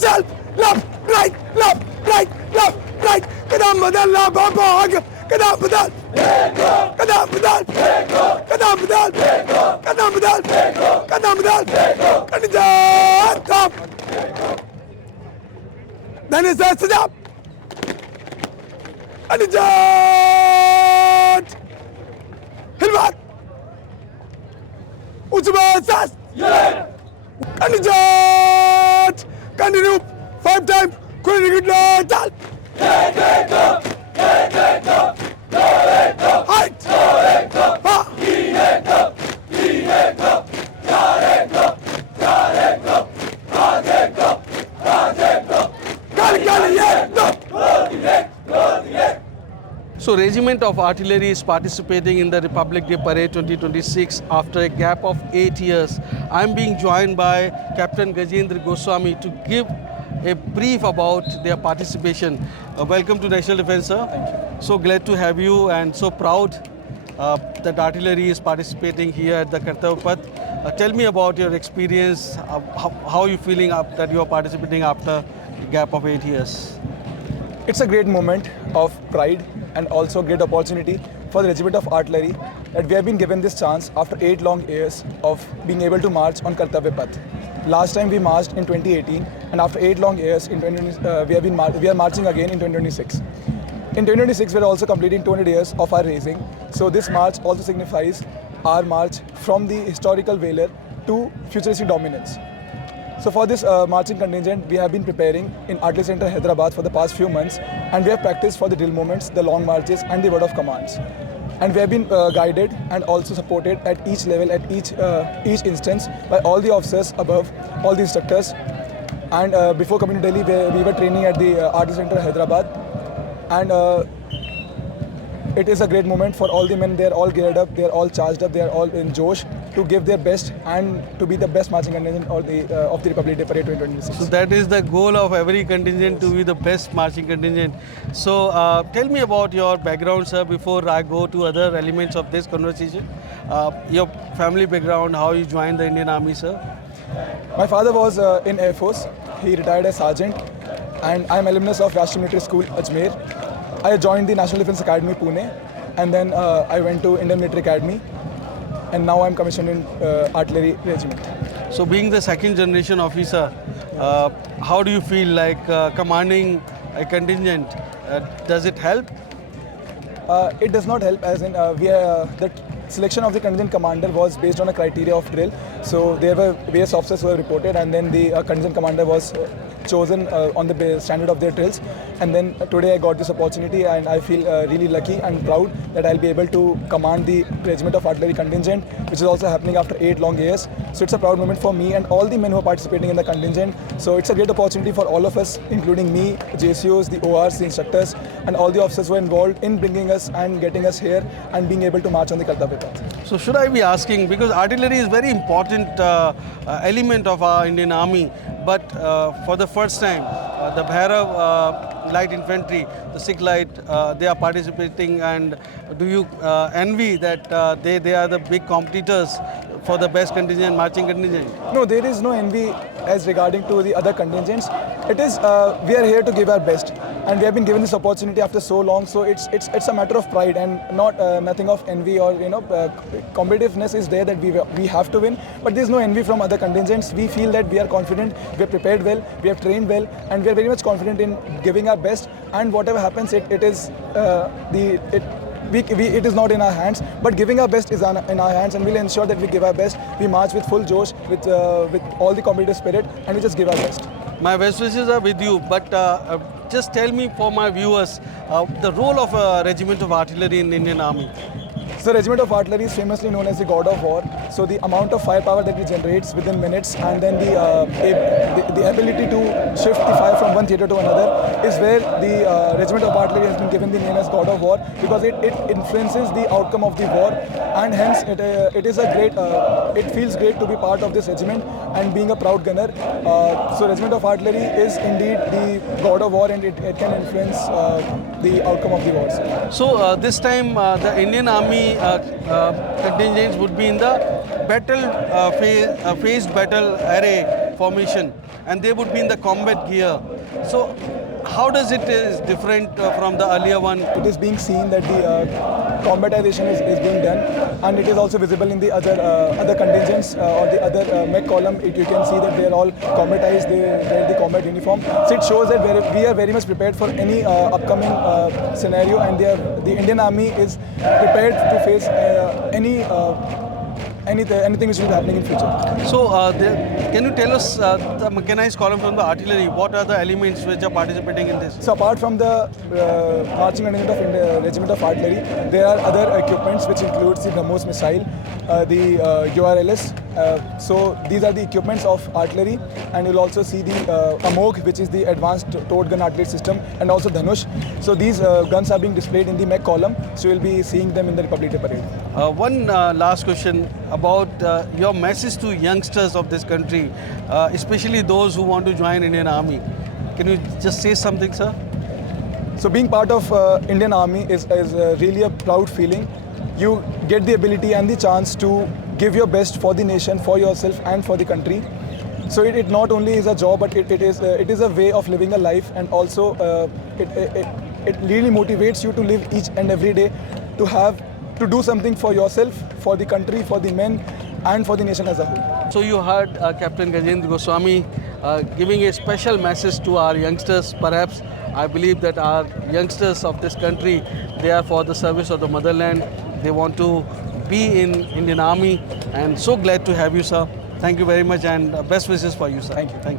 self, left, right, left, right, left, right. कदम बदल ला बाबा आगे कदम बदल कदम बदल कदम बदल कदम बदल कदम बदल condition top. Then is that sit up. Condition हिलवात Utsubasas! Kandidat! Continue! 5 times! Couldn't get done! Height! So Regiment of Artillery is participating in the Republic Day Parade 2026 after a gap of 8 years. I'm being joined by Captain Gajendra Goswami to give a brief about their participation. Welcome to National Defence, sir. Thank you. So glad to have you and so proud that artillery is participating here at the Kartavya Path. Tell me about your experience, how are you feeling that you are participating after a gap of 8 years? It's a great moment of pride and also great opportunity for the Regiment of Artillery that we have been given this chance after 8 long years of being able to march on Kartavya Path. Last time we marched in 2018 and after 8 long years in we are marching again in 2026. In 2026 we are also completing 200 years of our raising. So this march also signifies our march from the historical Velar to futuristic dominance. So for this marching contingent, we have been preparing in Artillery Center Hyderabad for the past few months, and we have practiced for the drill movements, the long marches and the word of commands. And we have been guided and also supported at each level, at each instance by all the officers above, all the instructors. And before coming to Delhi, we were training at the Artillery Center Hyderabad. And it is a great moment for all the men. They are all geared up, they are all charged up, they are all in Josh to give their best and to be the best marching contingent of the Republic Day Parade 2026. So that is the goal of every contingent, to be the best marching contingent. So tell me about your background, sir, before I go to other elements of this conversation. Your family background, how you joined the Indian Army, sir? My father was in Air Force. He retired as sergeant, and I am alumnus of Rashtriya Military School, Ajmer. I joined the National Defence Academy, Pune, and then I went to Indian Military Academy, and now I'm commissioned in Artillery Regiment. So being the second generation officer, how do you feel like commanding a contingent? Does it help? It does not help, as in the selection of the contingent commander was based on a criteria of drill. So there were various officers who were reported, and then the contingent commander was chosen on the standard of their drills. And then today I got this opportunity, and I feel really lucky and proud that I'll be able to command the Regiment of Artillery contingent, which is also happening after 8 long years. So it's a proud moment for me and all the men who are participating in the contingent. So it's a great opportunity for all of us, including me, JCOs, the ORs, the instructors, and all the officers who are involved in bringing us and getting us here and being able to march on the Kartavya Path. So should I be asking, because artillery is very important element of our Indian Army, but for the first time, the Bhairav Light Infantry, the Sikh Light, they are participating, and do you envy that they are the big competitors for the best contingent, marching contingent? No, there is no envy as regarding to the other contingents. It is, we are here to give our best, and we have been given this opportunity after so long. So it's a matter of pride and not nothing of envy, or competitiveness is there that we have to win. But there is no envy from other contingents. We feel that we are confident, we are prepared well, we have trained well, and we are very much confident in giving our best. And whatever happens, it is it is not in our hands, but giving our best is in our hands, and we'll ensure that we give our best. We march with full josh, with all the competitive spirit, and we just give our best. My best wishes are with you, but just tell me, for my viewers, the role of a regiment of artillery in the Indian Army. So Regiment of Artillery is famously known as the God of War. So the amount of firepower that it generates within minutes, and then the ability to shift the fire from one theatre to another, is where the Regiment of Artillery has been given the name as God of War, because it influences the outcome of the war, and hence it is a great, it feels great to be part of this regiment and being a proud gunner. So Regiment of Artillery is indeed the God of War, and it can influence the outcome of the wars. So this time the Indian Army contingents would be in the battle phased battle array formation. and they would be in the combat gear. So how does it is different from the earlier one? It is being seen that the combatization is being done, and it is also visible in the other contingents or the other mech column. You can see that they are all combatized, they wear the combat uniform. So it shows that we are very much prepared for any upcoming scenario, and the Indian Army is prepared to face anything which will be happening in future. So, can you tell us the mechanized column from the artillery? What are the elements which are participating in this? So apart from the marching regiment of Regiment of Artillery, there are other equipments which includes the BrahMos missile, the URLS. So these are the equipments of artillery, and you'll also see the AMOG, which is the advanced towed gun artillery system, and also Dhanush. So these guns are being displayed in the mech column, so you'll be seeing them in the Republic Day parade. One last question about your message to youngsters of this country, especially those who want to join Indian Army. Can you just say something, sir? So being part of Indian Army is really a proud feeling. You get the ability and the chance to give your best for the nation, for yourself, and for the country. So it not only is a job, but it is a way of living a life, and also it really motivates you to live each and every day, to do something for yourself, for the country, for the men, and for the nation as a whole. So you heard Captain Gajendra Goswami giving a special message to our youngsters. Perhaps I believe that our youngsters of this country, they are for the service of the motherland. They want to be in Indian Army, and so glad to have you, sir. Thank you very much, and best wishes for you, sir. Thank you. Thank you.